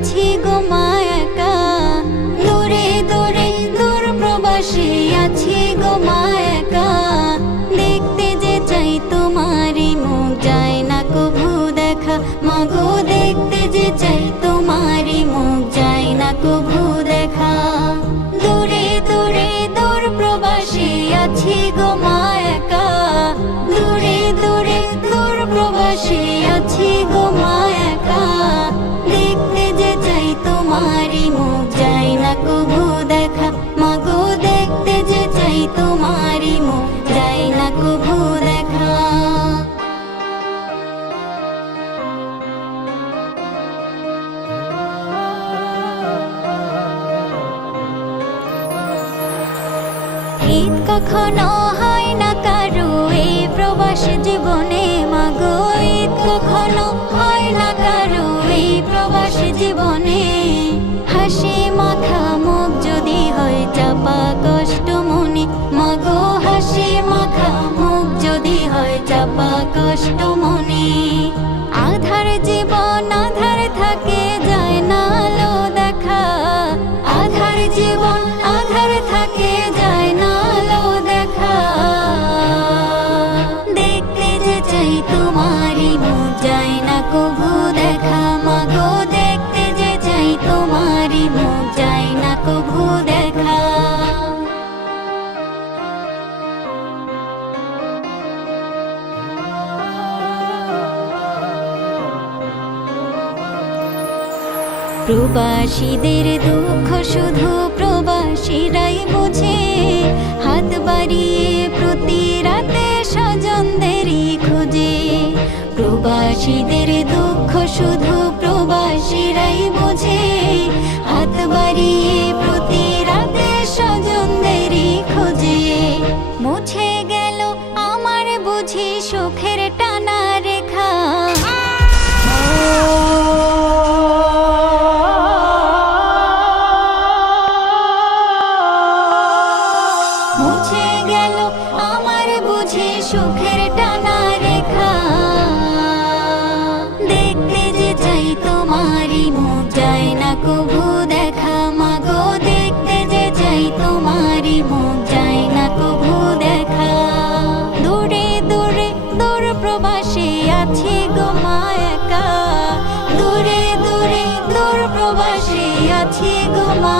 আছি গো মা একা, দূরে দূরে দূর প্রবাসে আছি গো মা একা। দেখতে যে চাই তোমারই মুখ, যায় না কভু দেখা। মাগো দেখতে যে চাই তোমারই মুখ, যায় না কভু দেখা। দূরে দূরে দূর প্রবাসে আছি গো মা একা, দূরে দূরে দূর প্রবাসে আছি গো মা একা। দেখতে যে চাই তোমারই মুখ, যায় না কভু দেখা। মাগো দেখতে যে চাই তোমারই মুখ, যায় না কভু দেখা। ঈদ কখনো হয় না কারো এই প্রবাস জীবনে। মাগো ঈদ কখনো হয় না কারো এই প্রবাস জীবনে। হাসি মাখা মুখ যদি হয় চাপা কষ্ট মনে। মাগো হাসি মাখা মুখ যদি হয় চাপা কষ্ট মনে। আধার জীবন আধার থাকে, যায় না আলো দেখা। আধার জীবন আধার থাকে, যায় না আলো দেখা। দেখতে যে চাই তোমারই মুখ, যায় না কভু দেখা। মাগো দেখতে যে চাই তোমারই মুখ, যায় না কভু দেখা। প্রবাসীদের দুঃখ শুধু প্রবাসীরাই বোঝে। হাত বাড়িয়ে প্রতি রাতে স্বজনদেরই খোঁজে। প্রবাসীদের দুঃখ শুধু প্রবাসীরাই বোঝে। হাত বাড়িয়ে প্রতি রাতে স্বজনদেরই খোঁজে। মুছে গেল আমার বুঝি সুখের টানা রেখা। মুছে গেল আমার বুঝি সুখের টানা রেখা। দেখতে যে চাই তোমারই মুখ, যায় না কভু দেখা। মাগো দেখতে যে চাই তোমারই মুখ, যায় না কভু দেখা। দূরে দূরে দূর প্রবাসে আছি গো মা একা, দূরে দূরে দূর প্রবাসে আছি গো মা